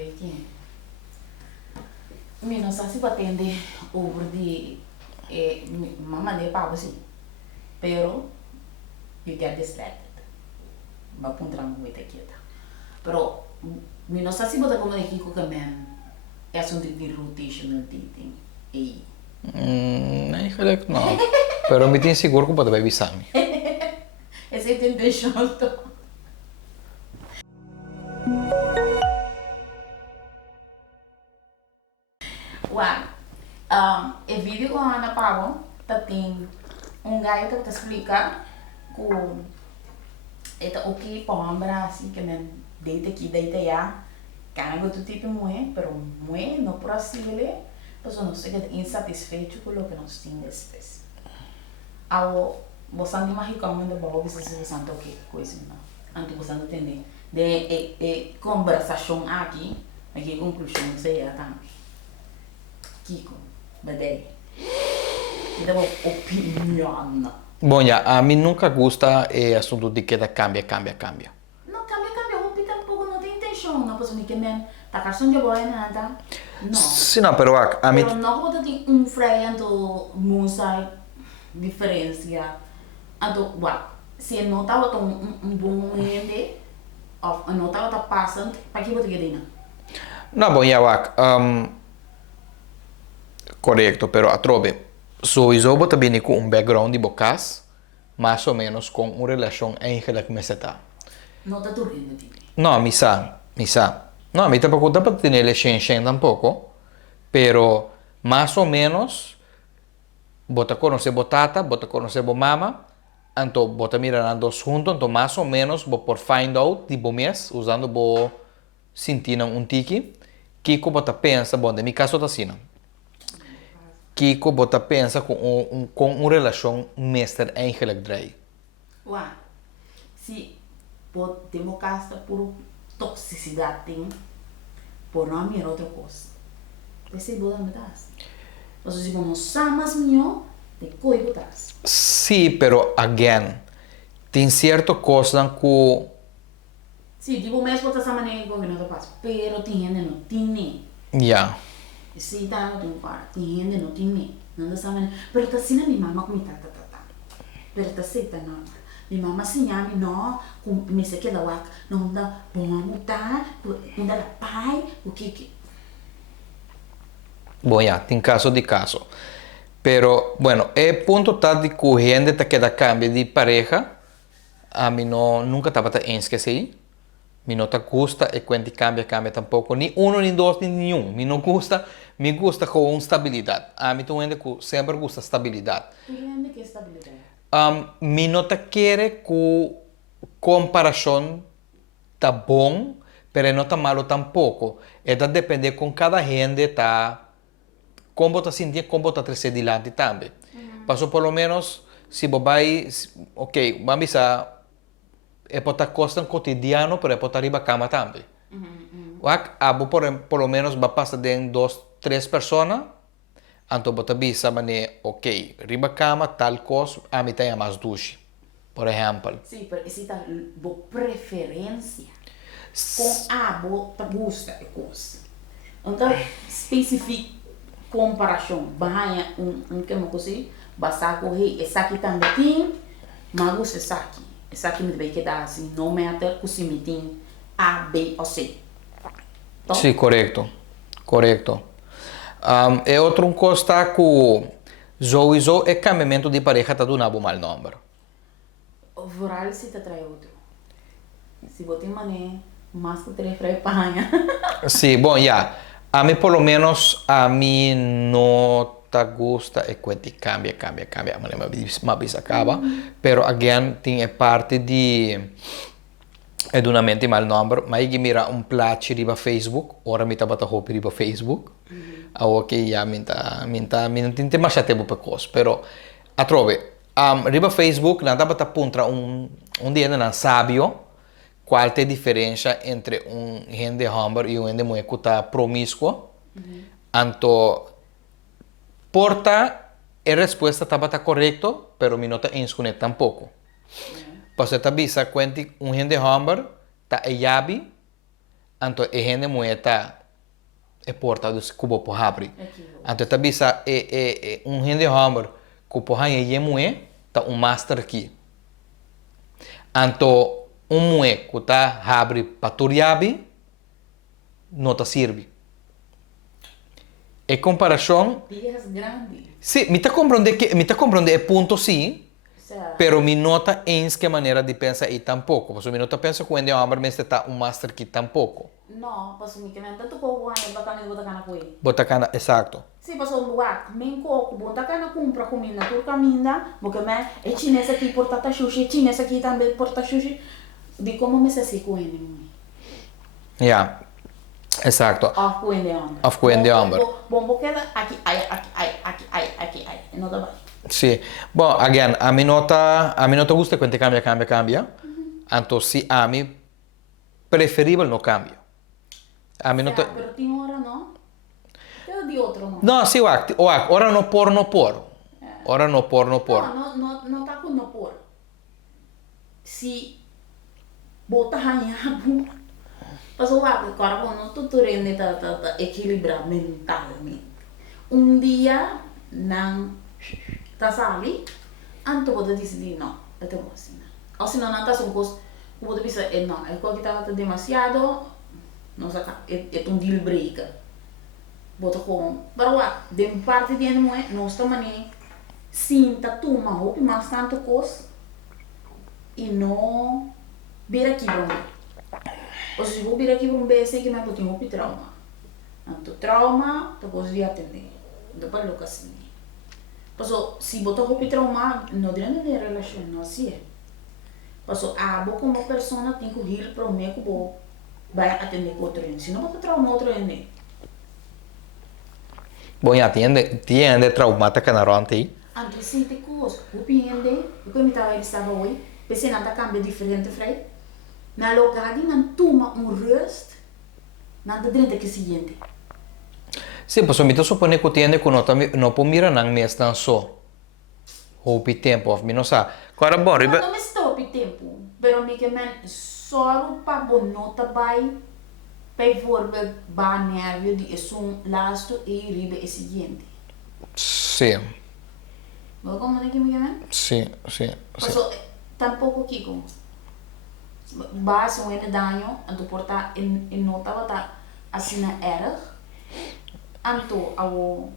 Reiki. Mi non sa si patende over di mamma ne pa assim. Pero you get distracted. Va puntra muito quieta. Pero mi non sa si bota como de kiko que men é assunto de rotational dating. E Nee, gelijk no. Pero mi tin siguro ko pa tabi bisami. essa é a intenção to. Uau. E vídeo com a Ana Paula, tá tem gajo que te explica com eta ok pombra assim que men deita aqui deita já cargo tu tipo moe pero moe no possível pessoa não se queda insatisfeito com o que nós temos después ao você não mais recomenda bom você se você não que coisa não antes você não entender de conversação aqui conclusão você já tá Kiko badai kita mau opinion. Bom, ya, a mim nunca gusta assunto de que cambia. Não cambia, hopi tampouco não tem intenção, não posso me queimar. Tá carção de boia nada. Não. Sim, não, pero a mim... Pero não como tem freio, então, muita diferença. Então, se não tava tão bom momento, ou não tava passando, para que você quer Não, bom, ya, correto, pero a trove. So, iso bota bem com background de bocas, mais ou menos com uma relação eigenlijk que me está. Não tá turrendo, tipo. No, mi sa. No, mi tampoco da para tener Shen tampoco, pero más o menos, bota conocer botata, bota conocer bo mama, anto bota mirando dos juntos, anto más o menos bo por find out de bo mes, usando bo sentina un tiki, Kiko bota pensa, bom, de mi caso tá assim, Kiko bota pensa com uma relação mestre eigenlijk draai. Uau, se podemos gastar por toxicidade tem, por não mirar outra coisa. Esse é o que das. Mas se não samas melhor, de coi botas. Sim, pero again, tem certo coisa que Sim, tipo mesmo botas a maneira com que não passa, pero tem gente não tem. yeah. Se tá não tem quarto, tem gente não tem. Não dá sabe, pero tá sendo minha mamãe com tá. Pero tá certa não. Minha mamãe sinhami não, com me se queda wak, não dá bom mutar, não dá pai, o que Bom, ya, tem caso de caso. Pero, bueno, el punto está de que gente te queda cambio de pareja. A mí no, nunca estaba en que sí. Me no te gusta e quando cambia tampoco. Ni uno, ni dos, ni nenhum. Me não gusta, me gusta com estabilidade. A mí tu gente que sempre gusta estabilidade. Tu gente que estabilidade? Me não te quer que comparação tá bom, pero não tá malo tampoco. Eta depende com cada gente tá como está sintiendo, como está trece dilante também. Passo por lo menos, se vai, ok, vamos a estar costa cotidiano, pero estar arriba cama também. Abo por lo menos va passar de dos, três pessoas, então bota bisa mané, ok, arriba cama, tal coisa, a mim tem mais duche, por exemplo. Sim, pero esse tá bo preferência. Com abo tá gusta e coisa. Então, específico comparação, banha que me coisa, basta correr, essa aqui também tem, mas gusta essa aqui me vai quedar assim, não me até que se me tem A, B ou C. Sim, correto. É outro coisa que Zo é cambiamento de pareja tá dando um mal número. Voral se te trai outro. Se você mané, mais que três freio panha. Sim, bom, já. A mim, pelo menos, a mim não te gusta e quando cambia, mas acaba. Pero, again, tem parte de uma mente mal número. Mas eu mira plate riba Facebook, ora me estava hopi riba Facebook. Ok, já, não tem mais tempo para coisa. Pero, a trove, riba Facebook, não estava puntra dia não sabio, qual é a diferença entre gente homem e gente mulher que está promíscuo. Então, porta a resposta estava correta, mas não está inscrito tampouco. Você está visa quando gente homem está yabi, Anto e gente mueta e porta dos cubo po habri. Aqui. Anto tabisa um gente hammer cupo hanye ye mue ta um master aqui. Anto mue kuta habri paturiabi não ta sirve. E comparação, Dias grande. sim, me tá compreende o ponto sim, Sa, pero me nota ens que maneira de pensar e tampouco. Porque me nota pensa quando eu amar mas está um master que tampouco. no, paso mi kena tanto ko buwan e baka ni bota kana ko e. Bota cana, exato. Si paso buwak, men ko bota kana compra comida tur caminda, porque me e chinesa aqui porta sushi, chinesa aqui também porta sushi. Di como me se si ko ene. Ja, exato. Of ko ene on. Of ko ene on. Bom, queda aqui, aqui, não dá mais. Sì. Bom, again, a mi nota gusta quando cambia. Anto si ami preferível no cambio. A mi nota... Pero tem hora não? Queda de outro não? No, sì, ora no por. Ora no por. Não tá com no por. Se bota hanya bom. Mas o agora não tu rende tá equilibrar mentalmente. Dia não tá sabe? Anto pode decidir não, até assim. Ou se não tá só coisa, pode pensar não, é coisa que tá demasiado, não saca, é um deal breaker. Bota com, pero de parte de não é, nós também sinta tuma roupa mais tanto coisa e não vir aqui para mim. Ou se vou vir aqui para um BS que me botou roupa trauma. Anto trauma, tu podes vir atender. Depois lo assim. Paso se botar roupa trauma, não dentro de relação, não assim é. Paso abo como pessoa tem que ir para o médico vai atender com outro, se não botar trauma outro ainda. Bom, ja, tiende traumata canarante aí. Antes sente coisa, o piende, o que me estava hoje, pensei nada cambia diferente frei. Na lugar de não toma rest, nada dentro que seguinte. Sim, posso me supone que tiende que não pode mirar não me estão só. Houve tempo, of me não sabe. Agora, bom, Não me estou o tempo, pero me que men só para bonota vai bijvoorbeeld nervio di esum lasto e ribe e seguinte. Sim, Vou como que me men? sim. Paso tampouco kiko. Base um daño, anto porta in nota bata asina erg. Anto awo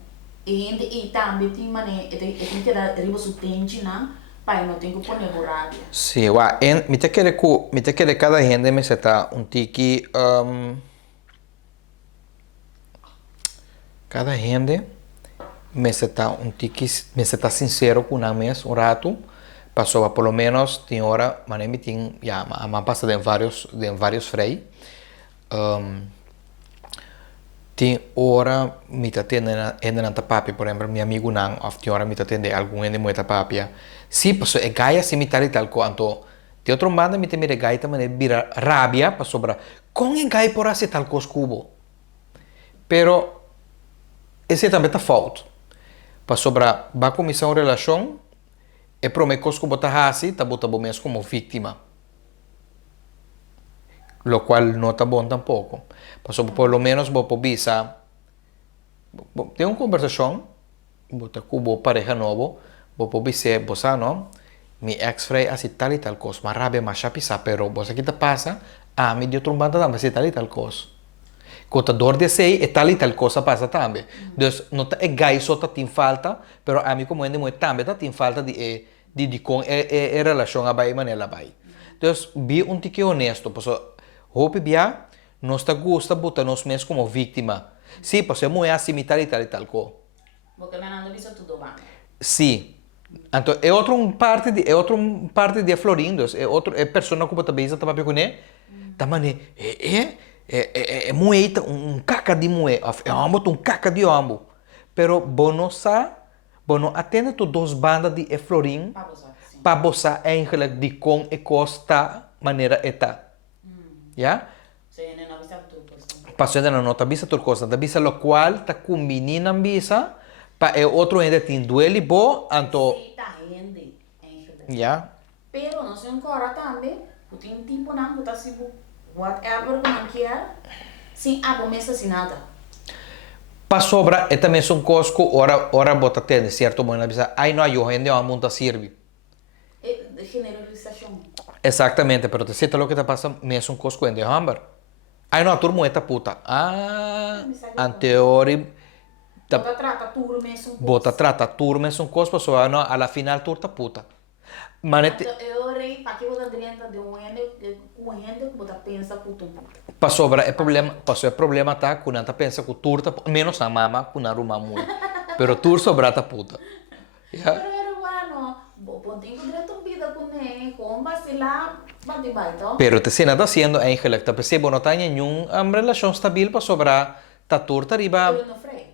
e também tem mané e tem que dar riba su tenchi na pai não tem que pôr rabia. Sim, me te quer cada gente me está tiki cada gente me está sincero com a mes rato. Passou por lo menos tem hora, mané me tem já, a passa de vários frei. Tem hora me tá tendo papi, por exemplo, meu amigo não, ou tem hora me tá tendo algum ende muita papia. Sim, passou é gaia se me tá tal quanto. Tem outro banda me tem me gaia também vira rabia para sobra. Com é gaia por assim tal cos cubo. Pero esse também tá falta. Para sobra, vai começar uma relação e promete que botar assim, tá bota bom mesmo como vítima. Lo cual no está bom tampoco. Pasó, por lo menos vos visa tem uma conversação, bota com a pareja novo, vos dizer, vos no, mi ex frei assim tal e tal coisa, mas rabia mais chapisa, pero vos aqui te passa, me deu trombada também assim tal e tal coisa. Contador de sei e tal coisa passa também. Então, não é gai só tem falta, pero a mim como ainda também tem falta de com relação a vai maneira vai. Então, vi tique honesto, pasó hope bia, não está gosta botar nós mesmos como vítima. Sim, porque é assim tal e tal coisa. Porque me não visto tudo bem. Sim. Então, é outra parte de Florindos, é pessoa que também está para pegar, também é moeda, caca de moeda, é um caca de ambo. Pero bono atende tu dos bandas de Florin para boçar eigenlijk de com e costa maneira eta. Ja? Sim, não avisa tudo. Passou ainda não tá vista tudo coisa, tá vista lo qual tá combinando a visa para é outro ainda tem duelo bo, anto. Sim, tá rende. Ja? Pero não sei agora também, o tem tempo não, tá se whatever que não quer, sim, começa assim nada. Para sobra, é também um cosco, ora bota tende, certo? Bom, avisa, ai não, eu rende uma monta sirve. Generalização. Exatamente, pero te siento lo que te pasa, me es un cosco en de hamburger. Ai não, a turma esta puta. Ah, anteori, Bota trata turma mesmo. bota trata, turma es un cosco, so no, alla final turta puta. Manete, Eu orei para que você dentro de um ende que você pensa puto. pa sobra, é problema tá, quando anta pensa que turta, menos a mama, quando a ruma muito. Pero tur sobrata puta. Yeah. Pero bueno, pontinho direto vida com ele, com vacilar, bate baito. Pero te se nada haciendo en gelecta, pues si no tiene ninguna relación stabil para sobra, ta turta riba. Ele não frei.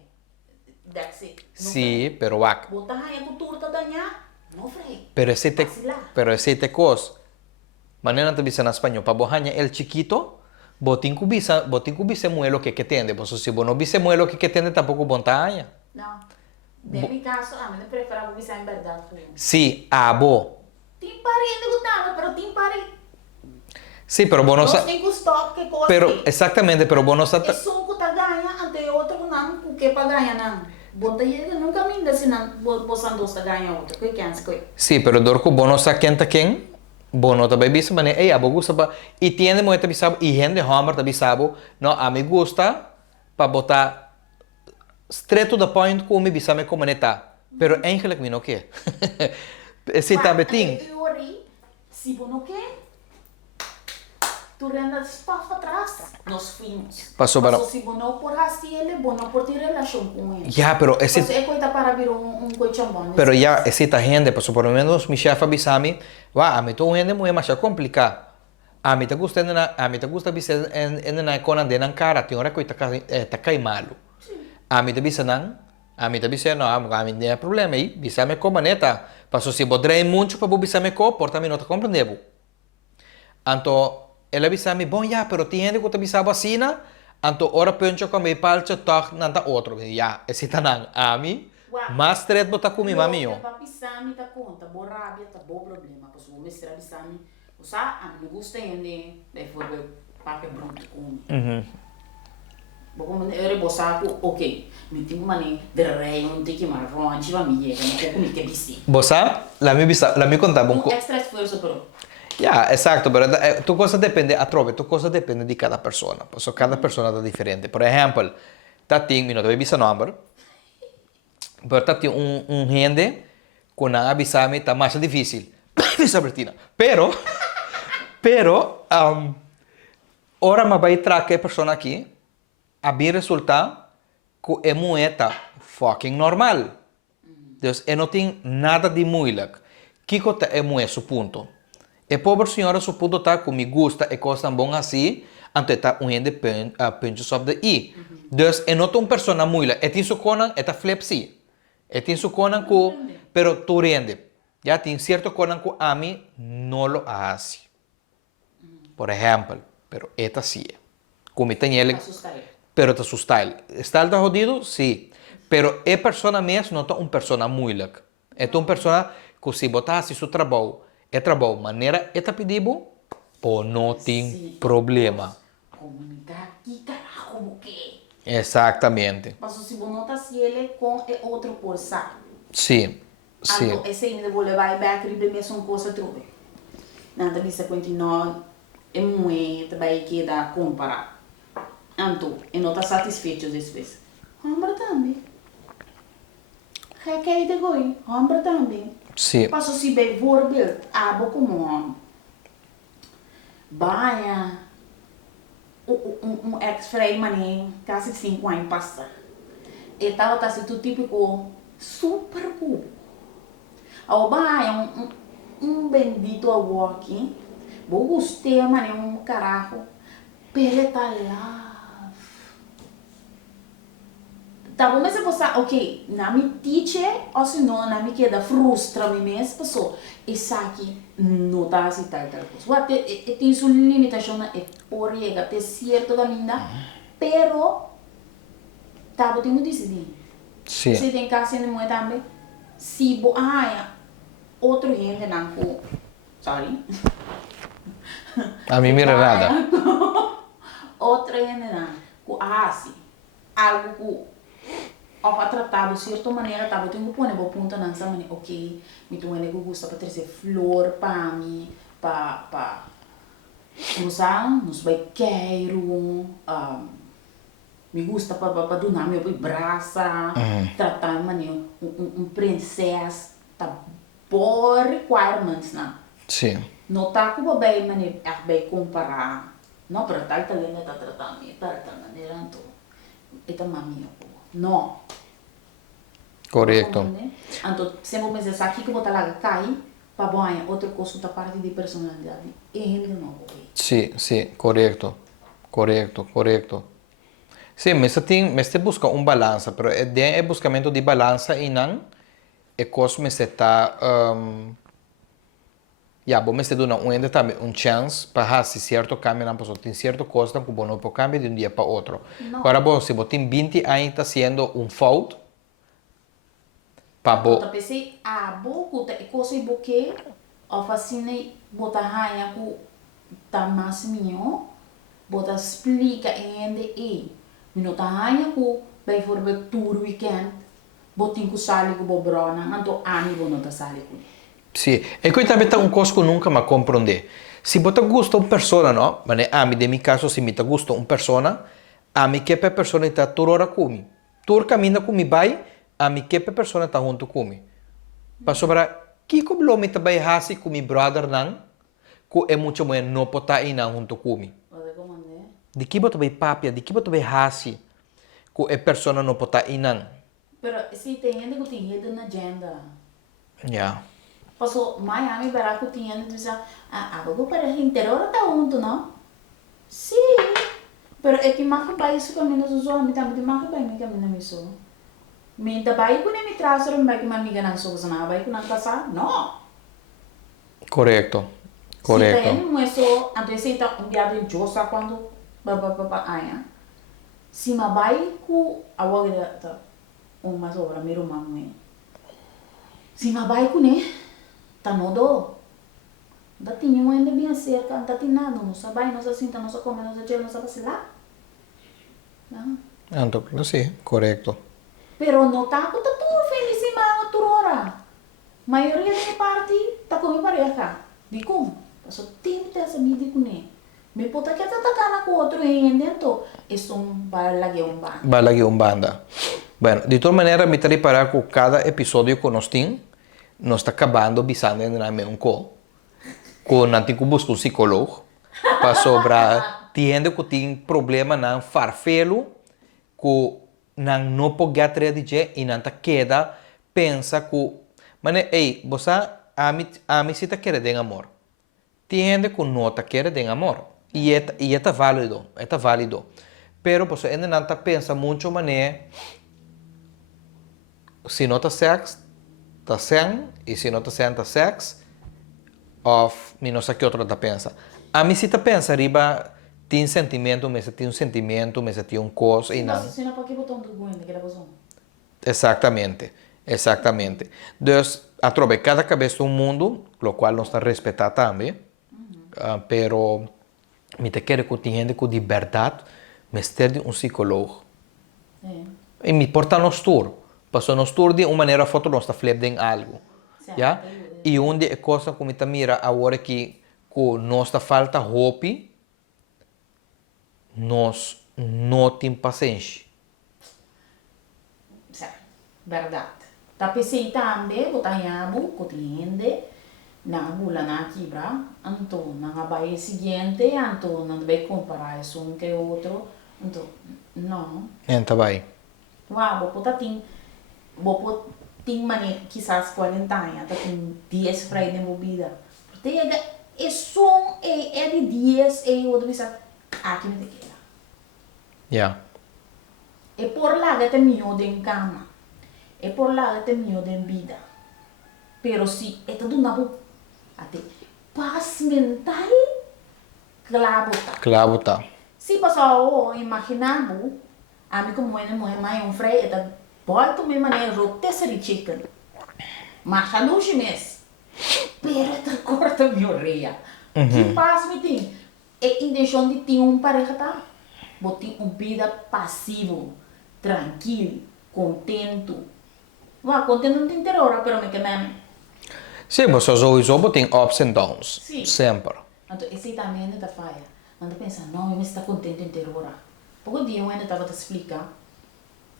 That's it. Sí, pero vac. Bota aí com turta danhar, não frei. Pero ese te, Vacilar. pero ese te cos. Manera te dice en español, para bojaña el chiquito, botín cubisa muelo que tiende, pues si vos no vise muelo que tiende tampoco bontaña. Não. De mi caso, a mim não prefiro visar em verdade. Sí, abo. Tem parede que tava, pero tem parede. Sí, pero vos no Nós sabes. tem que stop que coisa. Pero exactamente, pero vos no E sabes. só que tá ganha, ante outro não, o que para ganhar não. Bota aí, nunca me ainda se não, você não está ganha outro. O que é isso? Sí, pero dorco vos no sabes quién ta quién. Vos no te viste mané, ey, abo gusta pa. Y tiene muerte bisabo y gente hammer te bisabo. No, a mí gusta pa botar straight to the point como me bisame como neta. Pero eigenlijk me no que. Esse também tem. Eu orei, se você não quer, tu renda para trás. Nós fomos. Passou para. Se você não por assim, ele bom não por ter relação com ele. Ya, pero esse. Você é coisa para vir coisa bom. Pero ya, esse ta gente, pues por lo menos mi chefe bisami, va, a mí tu gente muy más complicado. A mí te gusta bisar en na conan de nan cara, tiene hora que ta kai malo. A mí te bisa nan, a mí te bisa no, a mí não é problema aí, bisame como neta. Paso si bodrei muito para bisame co, porta mí no te comprendebo. Anto ela bisame, bom ya, pero tiene que te bisaba assim na, anto ora pencho com me palcha toc nanta outro. Ya, esse ta nan, a mí, mais treto bota com mi mami yo. Para pisami ta conta, bo rabia, ta bo problema. Paso o mestre pisami, o sa, a mí me gusta ele, daí foi para que bronco com. Bom, eu reboçar com, ok, me tenho uma nem de rei, não tem que marrom, antes vai me ir, não tem como que bisi. Bosa, la mi contaba un Extra esforço, pero. Ya, exacto, pero tu cosa depende, tu cosa depende de cada persona. Pues cada persona es diferente. Por ejemplo, tati, no te voy a avisar nombre, pero tati un gente con una avisame está más difícil. Sabertina. Pero, ahora me voy a traer que persona aquí, a mi resultado, que es mueta fucking normal. Entonces, no tiene nada de muy lag. Kiko é muito su ponto. E pobre senhora, su ponto tá com me gusta e coisa bom assim, ante tá gente penso sobre i. Dus é não uma pessoa muito, é tem su conan, é tá flip si. É tem su conan com, pero tu rende. Já tem certo conan com a mim não lo hace. Por exemplo, pero esta sí. Como tem ele, pero tá su style. Style tá jodido, sí. Pero é persona mesmo, não tá uma pessoa muito. É uma pessoa que se botasse su trabalho, é trabalho maneira é pedido, pô, não tem problema. Comunicar que carajo o quê? Exatamente. Mas se você não tá se ele com outro por sa. Sim, sim. Então, esse ainda vou levar e back e mesmo coisa trove. Nada disso continua é muito vai que dá comparar. Então, e não tá satisfeito desse vez. Homem também. Requer de goi, homem também. Sim. Passo se bem voorbeeld, abo como baia ex-frei mané, quase 5 anos passa. E tava tá sendo típico super cool. Ao baia bendito avô aqui, vou gostar mané carajo, pereta lá. Tá bom, mas eu posso, ok, na me teacher, ou se não, na me queda frustra me mesmo, pessoa, isso aqui não tá assim tal coisa. Tem sua limitação, é por chegar até certo caminho, pero, tá bom, tem que decidir. Sim. Você tem que fazer muito também, se outro gente não, sorry. A mim mira nada. outra ainda, que assim, algo que ao tratar de certa maneira, tá, eu tenho que pôr no ponto nessa maneira, ok, me tô indo que gosta para trazer flor para mim, para usar, nos vai queiro, me gusta para donar meu braço, tratar de maneira, princesa, tá, por requirements, né? Sim, Não tá com o bem, maneira, bem comparar, não, para tal talento tá tratando, para tal maneira, então, então, mami, não. correto. Então, sempre pensar aqui que eu vou estar lá cair para banhar outra coisa da parte de personalidade. E ainda não vou. Sim, sim, correto. Correto, correto. Sim, mas te busca um balança, pero é buscamento de balança e não é coisa mas está bom, mas te dá ainda também chance para se certo cambio não passou, tem certo coisa que bom não pode cambiar de um dia para outro. Não. Agora, bom, se você tem 20 anos está sendo fault, para Então, bom, pensei, boa coisa e boque, ou fascina, botar raia com tá mais minho, botar explica ainda e, minuta raia com, vai for ver tour weekend, botin com sali com bobrona, então ani vou não tá sali com. sim. E qui também está coisa que nunca me compreender. Se você gosta de uma pessoa, não? Mas a mim, no meu caso, se me gosta de uma pessoa, a mim que a pessoa está toda hora comigo. Toda caminha comigo, vai, a mim que a pessoa está junto comigo. Para sobrar, que problema está vai fazer com meu brother, não? Que é muito mais não pode estar aí junto comigo. De que você vai papia, de que você vai fazer que a pessoa não pode estar aí, não? Pero se tem ainda que tem hidden agenda. Yeah. Passou Miami barato tinha diz algo para interior tá junto não? Sim. Pero é que marca vai isso caminho dos homens também marca vai me caminho isso. Me da vai com me traz o me que me amiga não sou na vai com não casar? Não. Correto. Se Correto. tem um isso antes se tá enviado em Josa quando aia. Se ma vai com a outra tá uma sobra miro mamãe. Se ma vai com né? Tá nodo. Da tinha um ainda bem cerca, não tem nada, não sabe, não se sinta, não se come, não se gel, não se vacilar. Não. Então, sim, correto. Pero não tá com tudo feliz em uma outra hora. Maioria da parte tá com minha pareja. Vi como? Passou tempo dessa mídia com ele. Me puta que tá atacando com outro ainda, então, isso vai lagi um bar. Vai lagi banda. Bueno, de toda maneira, me estarei parar com cada episódio que nós temos, nós está acabando bisando na mesma coisa. Que não tem que buscar psicólogo para sobrar tendo que tem problema na farfelo que não pode acreditar e não queda pensa que mas ei você a mim se tá querendo amor tende que não tá querendo amor e é válido pero você ainda não tá pensa muito mané se não tá sexo tá sem e se não tá sem tá sexo of mi não sei que outra tá pensa. A mim se tá pensa riba tem sentimento, mas tem um sentimento, mas tem um coisa e não. Se não para que botão do guinde que era bom. Exatamente, exatamente. Então, a trove cada cabeça um mundo, lo qual nós está respetar também, pero me te quero que tem gente com de verdade, mas ter de um psicólogo. E me porta nos tour, passou nos tour de uma maneira foto nós está flip em algo, já? E onde é coisa que me tá mira agora que nós está falta hope, nós não temos paciência. Verdade. Tapi se também botar yabu, cotiende, na bula na quebra, então na baia seguinte, então não vai comparar isso um que outro, então não. Então vai. Uau, vou tem maneira quizás 40 anos, tá com 10 freio de movida. Porque é som é de 10 e o outro diz aqui me te queda. Yeah. É por lá que te mio de cama. É por lá que te mio de vida. Pero se é tudo na boca, até paz mental, Claro tá. se passou imaginamos, a mim como é mais um freio, é pode me maneira rotisserie chicken. Mas a luz mês. Pero é corta minha orelha. Que paz me tem? É intenção de ter pareja tá? botar uma vida passiva, tranquilo, contento. Vá, contento não tem terror, pero me queimem. Sim, mas sowieso tem ups and downs. Sim. Sempre. Então, esse também ainda está falha. Anda pensa, não, eu estou contente em terror. Pouco dia eu ainda estava a explicar.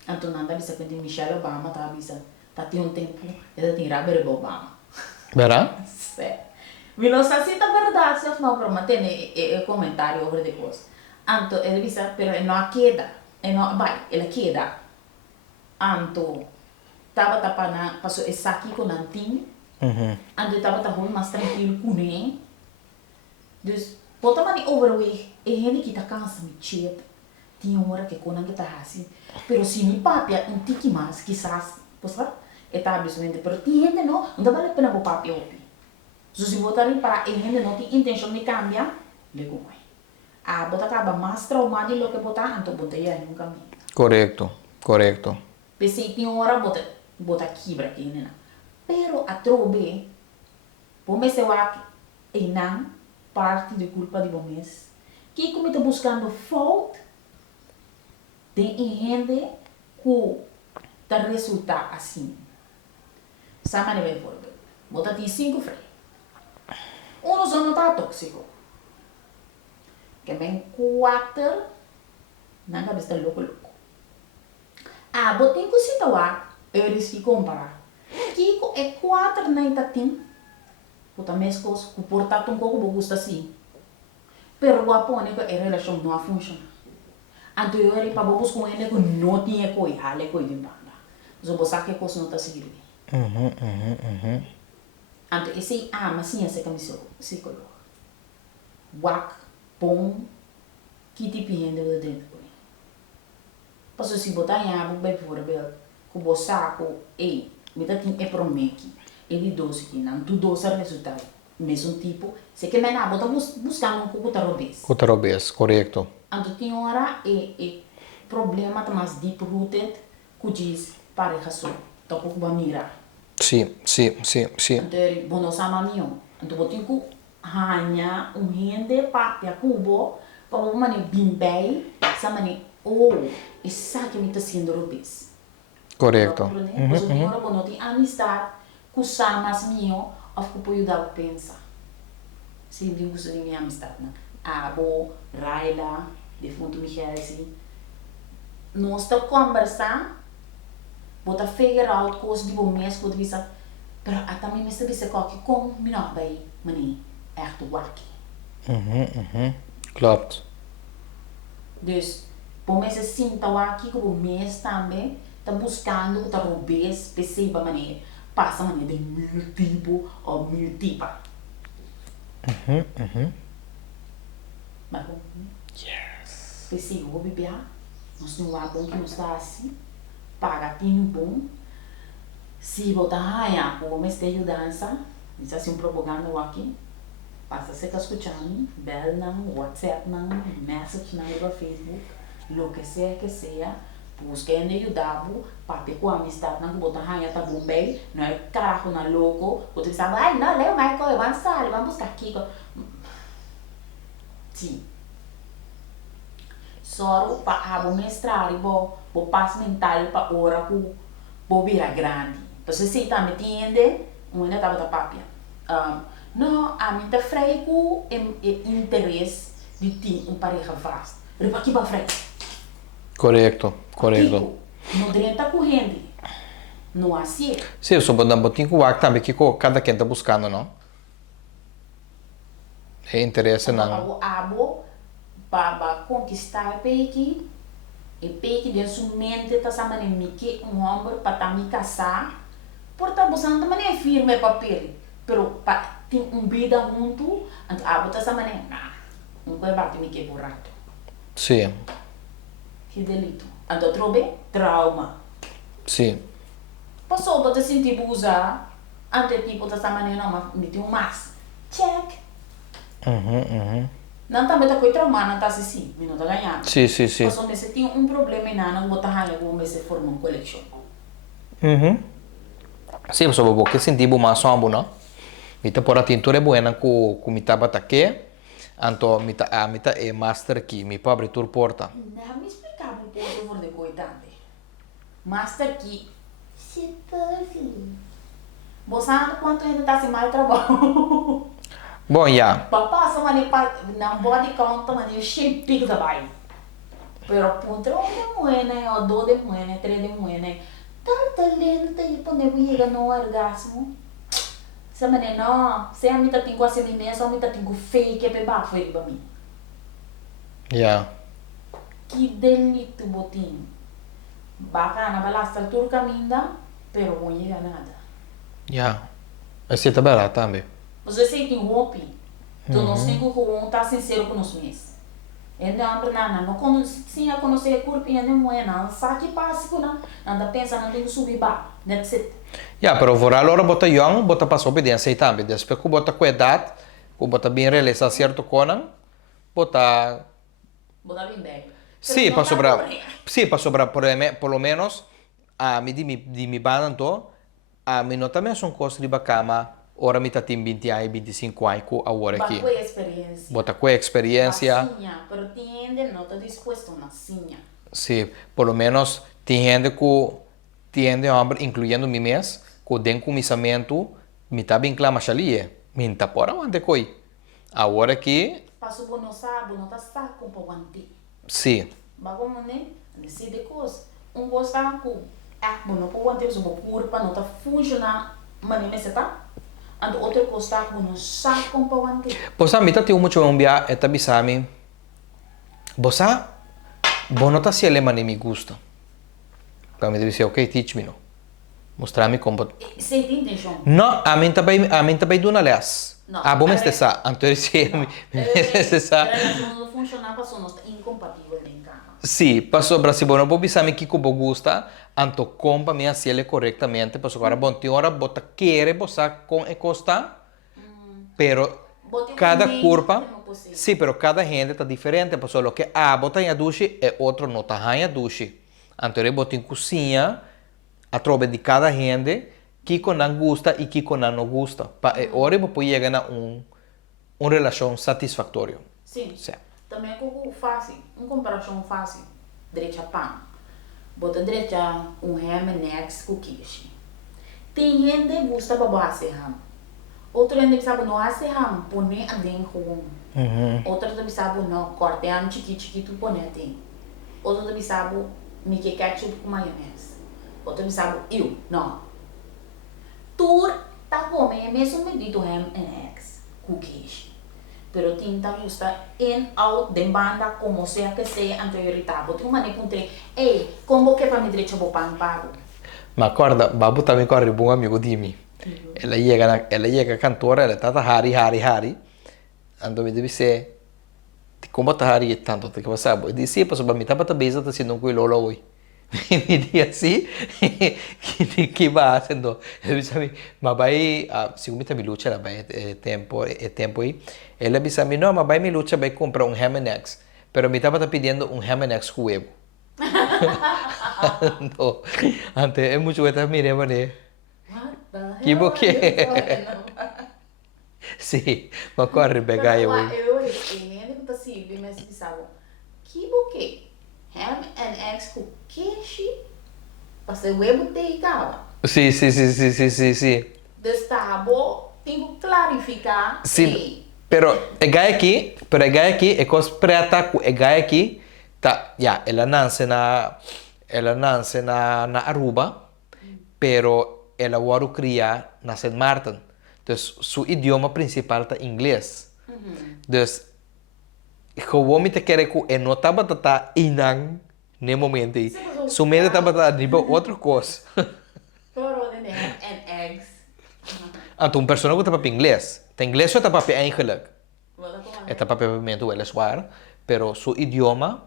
Então, nada bisa que Michelle Obama estava bisa. Tá tem um tempo, ele tem Robert Obama. Verá? Sério. Me não sei se é verdade, se não, pero mantém comentário sobre depois. Então, ele disse, pero ele não queda. Ele não vai, ele queda. Então, estava tapando, passou esse aqui com nantinho. Então, estava tapando mais tranquilo com ele. Dus, bota mani overweg, e gente que tá cansa me cheta. Tinha hora que quando que tá assim. Pero se me papia um tique mais, quizás, possa? É tá absolutamente, pero tem gente não vale a pena para papia opi. Se botar para e gente não tem intenção de cambiar, le come. Ah, bota acaba mais traumado do que botar, então bota aí nunca me. Correto, correto. Pensei tem hora bota quebra aqui, né? Pero a trobe, vamos se wak e não parte de culpa de vocês. Que como está buscando fault, tem gente que está resultar assim. Sama ne bem forbe. Bota tem 5 freios. Um só não está tóxico. Que bem 4 na cabeça louco. Ah, botei cosita lá, eu risquei comprar. Kiko é 4 na itatim. Puta mescos, que portato um pouco gusta assim. Pero o apone que a relação não funciona. Então eu era para buscar ele que não tinha coi, hale coi de banda. So bosa que coisa não está seguindo. Então esse mas sim essa camisa psicólogo. Wak, bom, que tipo de gente eu dentro. Passo se botar em água bem fora bel, com o saco e me tá tem é promete. Ele doce que não tu doce resultado. Mesmo tipo, se que me na bota buscando um pouco tarobês. Cotarobês, correto. Então tem hora e problema tá mais deep rooted, que diz para razão. Tá pouco vai mirar. Sim. Então bom não sabe nenhum. Então botin ku hanya gente papia cubo para o mane bimbei, samane essa que me tá sendo robês. Correto. Pois tem hora quando tem amistade, que samas mio, of que pode dar a pensar. Sempre gosto de minha amistade, né? Abo, Raila, defunto Michael, assim. Nós estamos conversando, bota figure out coisas de bom mês, que eu pero até também me sabe se qualquer com, me não vai, mani, é echt wacky. Klopt. Dus, bom mês assim, tá wacky, que bom mês também, tá buscando, tá robês, perceba, mani, passa, mani, de mil tipo ou mil tipa. Mas bom, Yes. pensei, vou beber, nós não há bom que nos dá assim, paga tinho bom, se botar como esteja dança, isso assim propaganda aqui, passa se escutando, bel não, WhatsApp não, message não no Facebook, lo que seja, busca em ajudar, papi com amistade não botar tá bom bem, não é carajo na louco, você sabe, ai não, leu mais coisa, vamos buscar aqui, sim. Só para abo mestrado, bo passo mental para hora que bo vira grande. Então se tá me entende, ainda estava da papia. Não, a mim tá freio com interesse de ter pareja vasta. Repa aqui para freio. Correto. Não direita corrente. Não assim. Sim, eu sou bom botinho com o também que cada quem tá buscando, não? É interesse não. Abo para conquistar pequi e pequi de sua mente tá samane miki homem para me casar por tá buscando também firme papel pero tem vida junto então abo tá samane não vai bater miki por rato Sim. que delito então trobe trauma Sim. passou para sentir usar ante tipo tá samane não mas me tem mais check não também tá com trauma, não tá assim, não tá ganhando. Sim. Mas se você tem problema e não botar raiva, como você forma uma coleção. Sim, eu sou bom que senti bom mais sombo, não? Então por a tintura é boa com me tava aqui, Anto mita é master aqui, mi pobre tur porta. Não me explicava um pouco por de coitante. Master Key. Se perfil. Você sabe quanto ainda está sem mais trabalho? Bom, já. Papá, só mani não pode contar mani chipico da bai. Pero punto de moena, ou 2 de moena, 3 de moena. Tanta lenta e quando chega no orgasmo. Se mane não, se a mim tá tingo assim mesmo, a mim tá tingo fake é para foi para mim. Já. Que delito botinho. Bacana, balasta tudo caminho, pero não chega nada. Já. Esse tá bela também. Você sente roupa, tu não tem que tá sincero com nós mesmos. Então, não conhecia conhecer a corpinha de mulher, não sabe que passa com não, anda pensando em subir bar, that's it. Já, pero vora allora bota young, bota para obediência também. Depois que bota cuidado, que bota bem realizar certo conan, bota. Bota bem bem. Sim, para sobrar. Sim, para sobrar por lo menos a mim de mi bananto, a mim não também são coisas de bacama. Ora mi tá tem 20 anos, 25 anos a hora aqui. Bota experiência. Bota com experiência. Nacinha, pero tem gente não está disposto nacinha. Sim, por lo menos tem gente homem, incluindo mim mesmo, que tem conhecimento, me tá bem claro, mas ali, me tá por onde coi. Agora aqui, Passo por não sabe, não tá saco para guante. sim, Bagulho, né? Decide coisa. Gosta com, não pode guante, se o corpo não tá funcionando, mas nem se tá. And outra coisa que não sabe como para guante. pois me tá tem muito um dia, é tabi sami. Bosa, bono tá se ele mani me gusta. Para me dizer, ok, teach me no. Mostrar-me como. Você tem intenção? Não, a mim também do na les. Não, Ah, bom, mas pare- essa, então se me A relação não funciona, passou, não está incompatível nem cama. Sì, passo para si buono bobi sami chi kubo gusta, anto compa mi asiele correctamente, passo agora bom tem hora bota querer bosa com e costa, pero Bote cada meio curva, como possível. sì, pero cada gente tá diferente, passo lo que a bota em duche e outro não tá em duche. Anto ele bota em cozinha, a trova de cada gente, que não gusta e que não gusta. Pa e ora eu pode chegar a uma relação satisfatória. Sim. Sim. Também com fácil, comparação fácil. Direita pão. Bota direita ham and eggs com quiche. Tem gente que gosta de base ham. Outro gente sabe não hace ham, põe adem com. Outro também sabe não, corte ham chiquito põe adem. Outro também sabe me que ketchup com maionese. Outro também sabe eu, não. Tur tá comendo mesmo medito ham and eggs com quiche. Pero tinta gusta in out de banda como sea que sea anterioritável. Tem uma nepuntre, ei, como que para me direito vou pago? Ma guarda, Babu também corre buon amigo di me. Ela chega cantora, ela tá Hari. Ando me deve ser. Como tá Hari tanto te que você sabe. Disse, sim, passou para mim, tá para beza tá sendo com lola hoje. Me disse assim, que vai fazendo. Ele disse a mim, mas vai, se me tá me luta, ela vai tempo aí. Ela disse a mim, não, mas vai me luta, vai comprar um ham and eggs. Pero me estava pedindo um ham and eggs com huevo. No, antes é muito que mire mané. What the hell? Que boque? Sim. Sim, mas corre pegar eu. Eu entendo que assim, bem mais bizarro. Que boque? Ham and eggs com queijo? Passei o ebo de cava. Sim. Destabo, tenho que clarificar. Sim. Pero é aqui, é coisa preta, é aqui, tá, já, ela nasce na Aruba, pero ela vai criar na Saint Martin. Então, seu idioma principal tá inglês. Então, como me te quer que não estava tá inang no momento aí, sua mente estava tá nível outra coisa. Pero de ham and eggs. Então, pessoa que tá para inglês, tá inglês ou tá para eigenlijk? Wala ko É para pimento ela suar, pero seu idioma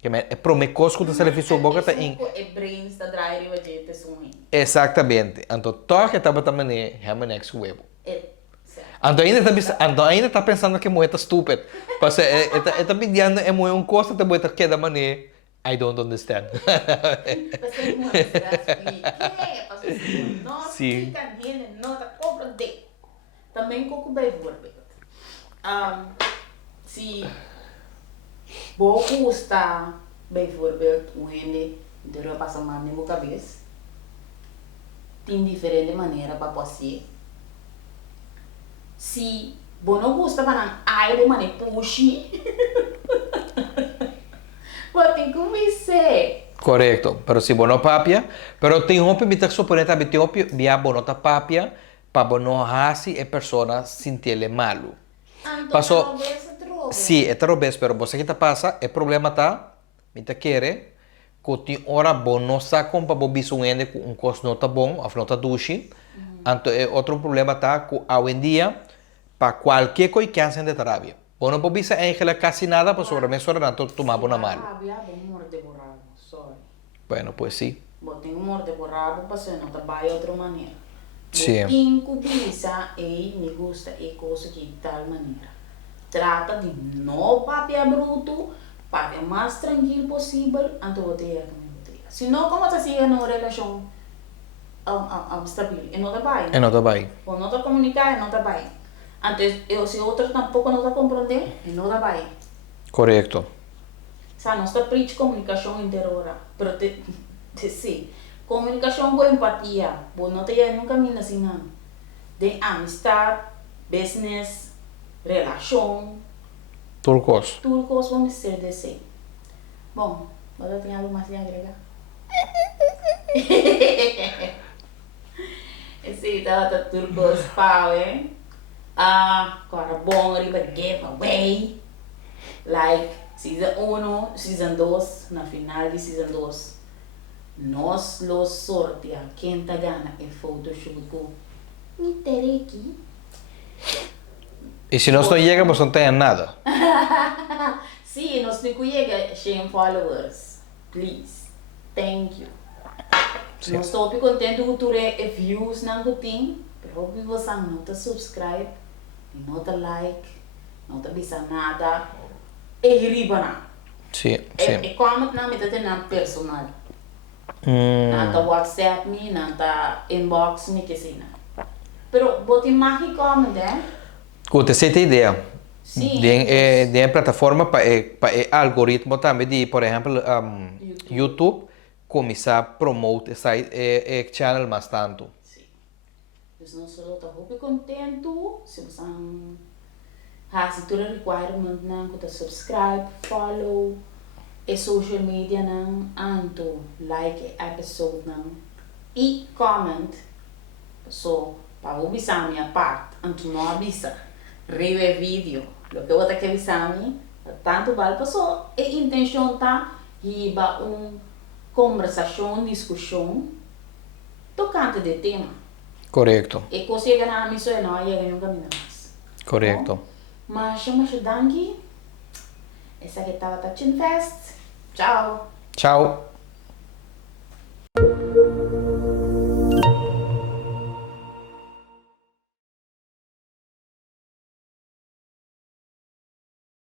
que é promecos que você fez sua boca tá em É brains da dry riva de pessoa. exatamente. Então, todo que estava também é next web. É certo. Então ainda tá pensando que moeda estúpida. Porque tá pedindo é moeda coisa que moeda que da maneira I don't understand. Você não é assim. Nossa, Sim. que cadinha, nota, compra de. Também coco bem vermelho. se vou custa, bijvoorbeeld, o gente deve passar mal na minha cabeça, tem diferente maneira para você. Se você não gosta para ai de maneira puxi, você tem que começar. Correcto, pero si bono papia, pero tem homem que me suponete que tem homem via bonota papia para bono hasi e persona sentirle malo. Passou, sim, é talvez, pero você que tá passa, o problema tá, me tá querer, que tem hora bono sa com para bobi suende com cos nota bom, af nota dushi, anto é outro problema tá que hoje em dia, para qualquer coisa que hacen de terapia. Bono bobi sa angela quase nada, para sobre mim só não tomar bona malo. Bueno, pues sí. Botem humor de borrado para você não trabalhar de outra maneira. Sim. Botem cobiça e me gusta e coisa que de tal maneira. Trata de não papel bruto, papel mais tranquilo possível, antes de você ir a se não, como você siga numa relação estável, e não trabalha. E não trabalha. Ou não está comunicar, e não trabalha. Antes, se outro tampouco não está compreendendo, e não trabalha. Correto. Não está preach comunicação interior, pero sim, comunicação com empatia, bom não tem nunca caminho assim não. De amistade, business, relação, Turcos. tudo coisa vamos ser desse. Bom, você tem algo mais a agregar? Esse tá turcos pau, hein? Agora bom, riba giveaway, like Season 1, Season 2, na final de Season 2, nós los sortea quem tá gana e photoshoot com me terei aqui. E se nós não chegamos, não tem nada. Sim, nós não chega 100 followers. Please. Thank you. Sim. Nós estou contente com tu views não tem, pero se você não tá subscribe, não tá like, não tá bisa nada. Riba na. Sim, sim. E comment na mi tete na personal. Nanta WhatsApp mi, nanta inbox mi que sina. Pero boti mahi comment, Gut, você tem ideia. Sim. Tem plataforma para algoritmo também de, por exemplo, YouTube começar a promover esse channel mais tanto. Sim. Então nós só tá muito contento se você se tu requirement nang kuta subscribe, follow e social media nang anto like episode nang e comment so para bisa minha parte anto não avisa rever vídeo lo que você quer avisar mim tanto vale passou e intenção tá riba conversação discussão tocante de tema Correto. e consegue na missão e não ia ganhar um caminho mais. Correto. Mas chama danke. Essa aqui estava Touching Fest. Tchau. Tchau.